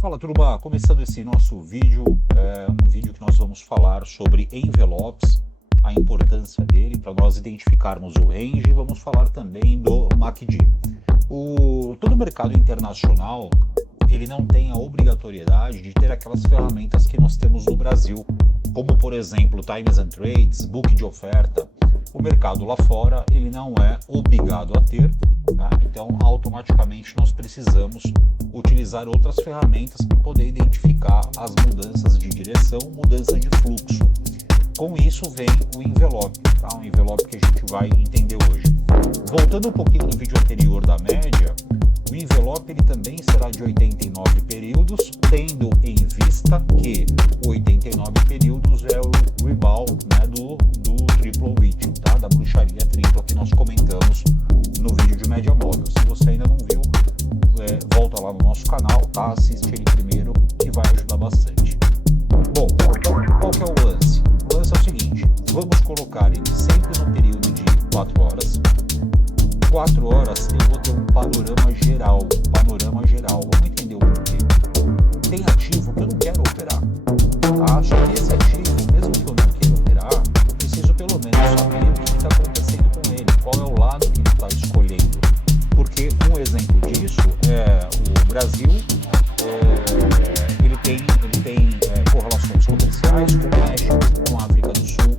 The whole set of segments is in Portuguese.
Fala turma, começando esse nosso vídeo, um vídeo que nós vamos falar sobre envelopes, a importância dele para nós identificarmos o range, e vamos falar também do MACD. Todo o mercado internacional, ele não tem a obrigatoriedade de ter aquelas ferramentas que nós temos no Brasil, como por exemplo Times and Trades, Book de oferta. O mercado lá fora, ele não é obrigado a ter, tá? Então automaticamente nós precisamos utilizar outras ferramentas para poder identificar as mudanças de direção, mudança de fluxo. Com isso vem o envelope, tá? Um envelope que a gente vai entender hoje. Voltando um pouquinho no vídeo anterior da média, o envelope ele também será de 89 períodos, tendo em vista que 89 períodos é o rebound, né, do triple witching, tá? Da bruxaria tripla que nós comentamos no vídeo de média móvel. Se você ainda não viu, volta lá no nosso canal, tá? Assiste ele primeiro, que vai ajudar bastante. Bom, qual que é o lance? O lance é o seguinte, vamos colocar ele sempre no período de 4 horas. 4 horas eu vou ter um panorama geral. Vamos entender o porquê. Tem ativo que eu não quero operar, tá? Só que esse ativo, mesmo que eu não queira operar, eu preciso pelo menos saber o que está acontecendo com ele, qual é o lado que ele está escolhendo. Porque um exemplo disso é o Brasil, ele tem correlações comerciais com o México, com a África do Sul.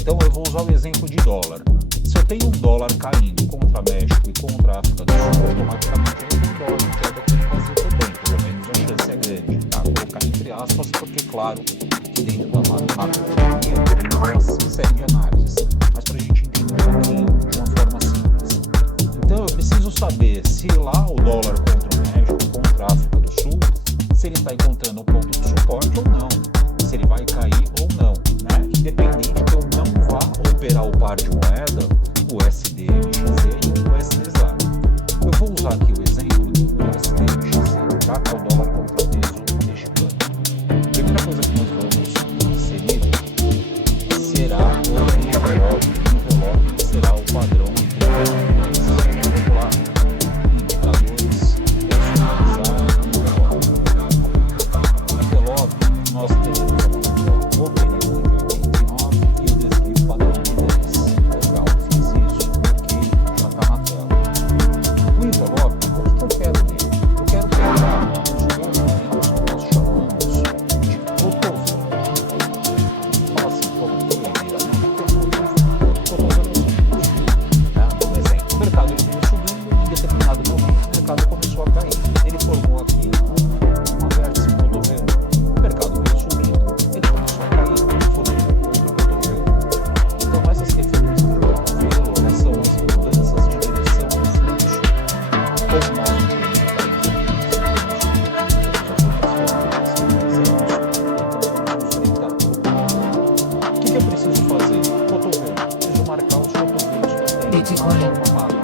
Então eu vou usar o exemplo de dólar. Se eu tenho um dólar caindo contra México e contra a África do Sul, automaticamente eu tenho um dólar de queda que fazer também, pelo menos a chance é grande, tá? Colocar entre aspas, porque claro que dentro da macroeconomia tem uma série de análises, mas para a gente entender um pouquinho de uma forma simples. Então eu preciso saber se lá o dólar contra o México, contra a África do Sul, se ele está encontrando um ponto de suporte ou não, se ele vai cair ou não, né? Independente que eu não vá operar o par de moeda, o USD/MXN e o USD/ZAR. Eu vou usar aqui o exemplo do USD/MXN, tá? Que é o dólar contra o peso mexicano. A primeira coisa que nós vamos inserir será o envelope. O envelope será o padrão de vamos lá, indicadores, personalizar envelope. Envelope, nós temos o período de 89 e o desvio padrão de 10. Legal, fiz isso porque já está na tela. O envelope, o que eu quero dele? Eu quero pegar os movimentos que nós chamamos de cotovelo. Fala assim, cotoveleira, né? Cotovelo é o seguinte, tá? Por exemplo, o mercado ele veio subindo, em determinado momento o mercado começou a cair. Ele formou aqui uma vértice cotovelo. O mercado veio subindo, ele começou a cair, ele formou outro cotovelo. Então essas referências de cotovelo, elas são as mudanças de direção do fluxo. Como nós não temos o país, o que eu preciso fazer? Cotovelo. Preciso marcar os cotovelos que eu tenho de forma macro.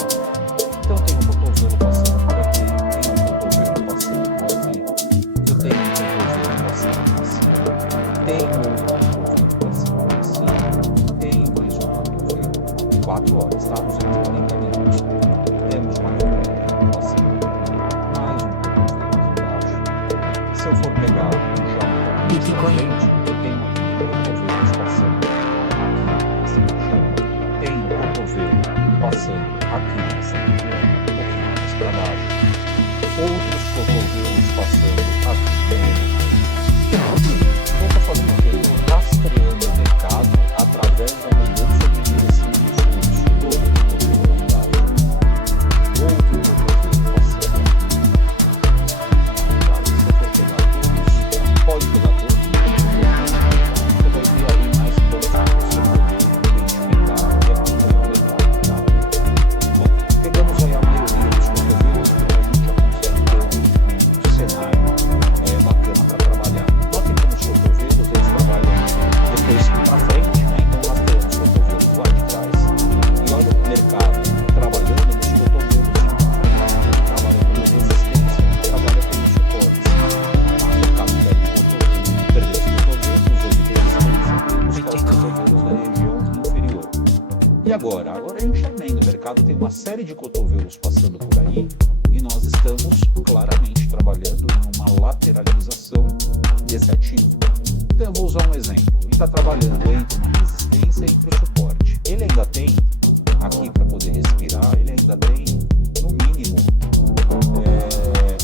Então eu tenho um cotovelo passando por aqui, tenho um cotovelo passando por aqui, eu tenho um cotovelo passando por cima, tenho outro cotovelo passando por cima, tenho mais um cotovelo. 4 horas, tá? 240 minutos. Temos mais um cotovelo passando por aqui, mais um cotovelo aqui embaixo. Se eu for pegar já um pouco mais pra frente, eu tenho cotovelos passando aqui nessa região, tenho cotovelo passando aqui nessa região, um pouquinho mais para baixo, outros cotovelos passando aqui dentro. Então estou fazendo o quê? Estou rastreando o mercado através da mudança de direção do fluxo. Outro cotovelo lá embaixo, outro cotovelo passando aqui. Claro, se você for pegar todos, pode pegar todos, você vai ver aí mais pontos que você poder identificar e acompanhar o mercado, tá? Bom, pegamos aí a maioria dos cotovelos, então a gente já consegue ter um cenário bacana para trabalhar. Notem como os cotovelos eles trabalham depois para frente, né? Então nós temos cotovelos lá de trás e olha o mercado trabalhando nos cotovelos de frente, ele trabalha como resistência, ele trabalha como suporte. O mercado perde cotovelo, perdeu os cotovelos, hoje tem resistência, buscar os cotovelos da região inferior. E agora? Agora a gente está vendo, o mercado tem uma série de cotovelos passando por aí e nós estamos claramente trabalhando trabalhando em uma lateralização desse ativo. Então eu vou usar um exemplo. Ele está trabalhando entre uma resistência e entre o suporte. Ele ainda tem, aqui para poder respirar, ele ainda tem, no mínimo,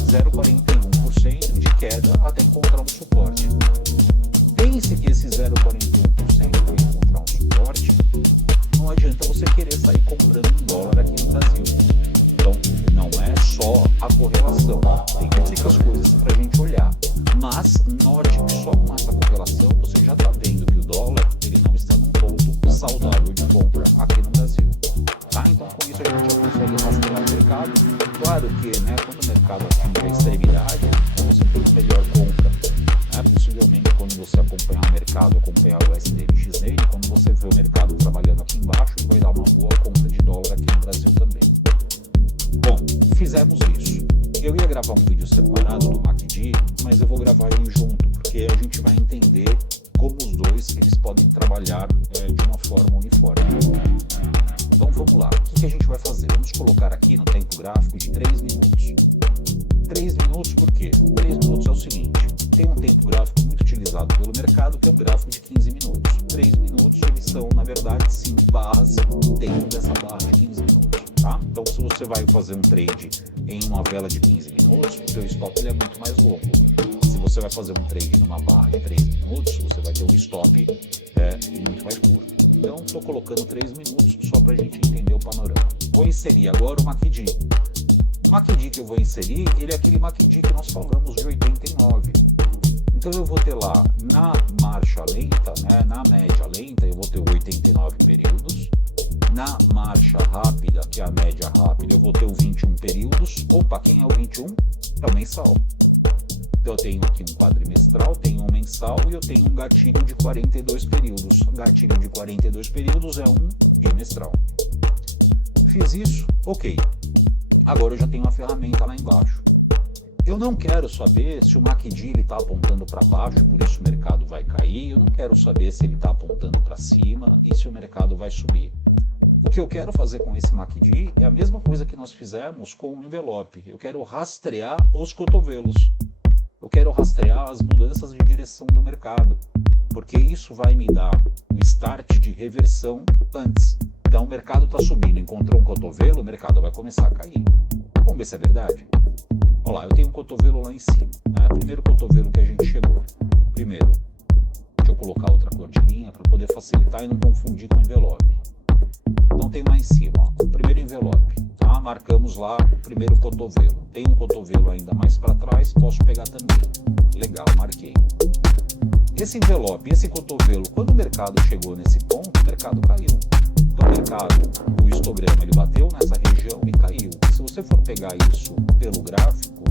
0,41% de queda até encontrar um suporte. Pense que esse 0,41% para encontrar um suporte, não adianta você querer sair comprando em dólar aqui no Brasil. Então, não é só a correlação. Tem outras coisas para a gente olhar. Mas, note que só com essa correlação, você já está vendo que o dólar ele não está num ponto saudável de compra aqui no Brasil. Tá? Então, com isso, a gente já consegue rastrear o mercado. Claro que, quando o mercado atinge a extremidade, você tem uma melhor compra. Possivelmente, quando você acompanhar o mercado, acompanhar o SDX nele, quando você vê o mercado trabalhando aqui embaixo, ele vai dar uma boa compra de dólar aqui no Brasil também. Bom, fizemos isso. Eu ia gravar um vídeo separado do MACD, mas eu vou gravar ele junto, porque a gente vai entender como os dois eles podem trabalhar de uma forma uniforme. Então vamos lá, o que a gente vai fazer? Vamos colocar aqui no tempo gráfico de 3 minutos. 3 minutos por quê? 3 minutos é o seguinte, tem um tempo gráfico muito utilizado pelo mercado, que é um gráfico de 15 minutos. 3 minutos eles são, na verdade, 5 barras dentro dessa barra de 15 minutos. Tá? Então, se você vai fazer um trade em uma vela de 15 minutos, o seu stop ele é muito mais longo. Se você vai fazer um trade numa barra de 3 minutos, você vai ter um stop muito mais curto. Então, estou colocando 3 minutos só para a gente entender o panorama. Vou inserir agora o MACD. O MACD que eu vou inserir, ele é aquele MACD que nós falamos de 89. Então eu vou ter lá na marcha lenta, na média lenta, eu vou ter 89 períodos. Na marcha rápida, que é a média rápida, eu vou ter o 21 períodos. Opa, quem é o 21? É o mensal. Então eu tenho aqui um quadrimestral, tenho um mensal e eu tenho um gatilho de 42 períodos. O gatilho de 42 períodos é um bimestral. Fiz isso, ok. Agora eu já tenho uma ferramenta lá embaixo. Eu não quero saber se o MACD está apontando para baixo, por isso o mercado vai cair. Eu não quero saber se ele está apontando para cima e se o mercado vai subir. O que eu quero fazer com esse MACD é a mesma coisa que nós fizemos com o envelope. Eu quero rastrear os cotovelos. Eu quero rastrear as mudanças de direção do mercado, porque isso vai me dar o start de reversão antes. Então o mercado está subindo, encontrou um cotovelo, o mercado vai começar a cair. Vamos ver se é verdade? Olha lá, eu tenho um cotovelo lá em cima. É o primeiro cotovelo que a gente chegou. Primeiro, deixa eu colocar outra cor de linha para poder facilitar e não confundir com o envelope. Então tem lá em cima, o primeiro envelope. Tá? Marcamos lá o primeiro cotovelo. Tem um cotovelo ainda mais para trás, posso pegar também. Legal, marquei. Esse envelope, esse cotovelo, quando o mercado chegou nesse ponto, o mercado caiu. Então o mercado, o histograma, ele bateu nessa região e caiu. Se você for pegar isso pelo gráfico,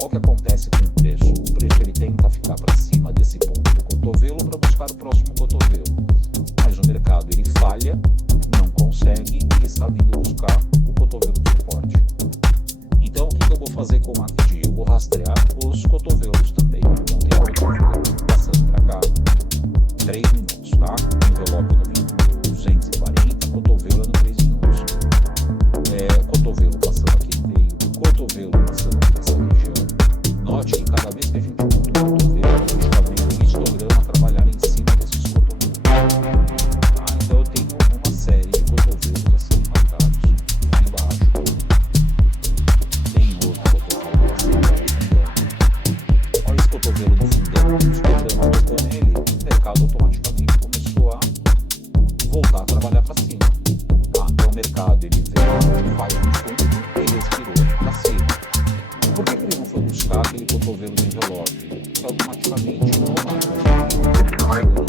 olha o que acontece com o preço. O preço ele tenta ficar para cima desse ponto do cotovelo para buscar o próximo cotovelo. Mas o mercado ele falha, não consegue e está vindo buscar o cotovelo de suporte. Então o que eu vou fazer com o MACD? Eu vou rastrear os cotovelos também. Então tem o cotovelo passando para cá, 3 minutos, tá? Envelope no 240, cotovelo no 3 minutos. Cotovelo passando aqui no meio, cotovelo passando aqui nessa região. Note que cada vez que a gente monta um cotovelo, a gente está vendo o histograma trabalhar em cima desses cotovelos. Tá? Então eu tenho uma série de cotovelos assim marcados lá embaixo. Tem outro cotovelo assim embaixo. Olha esse cotovelo no fundão, o histograma tocou nele, o mercado automaticamente começou a voltar a trabalhar para cima. Tá? Então o mercado ele veio, faz um fundo e respirou para cima. Por que ele não foi buscar aquele cotovelo no envelope? Porque automaticamente não marca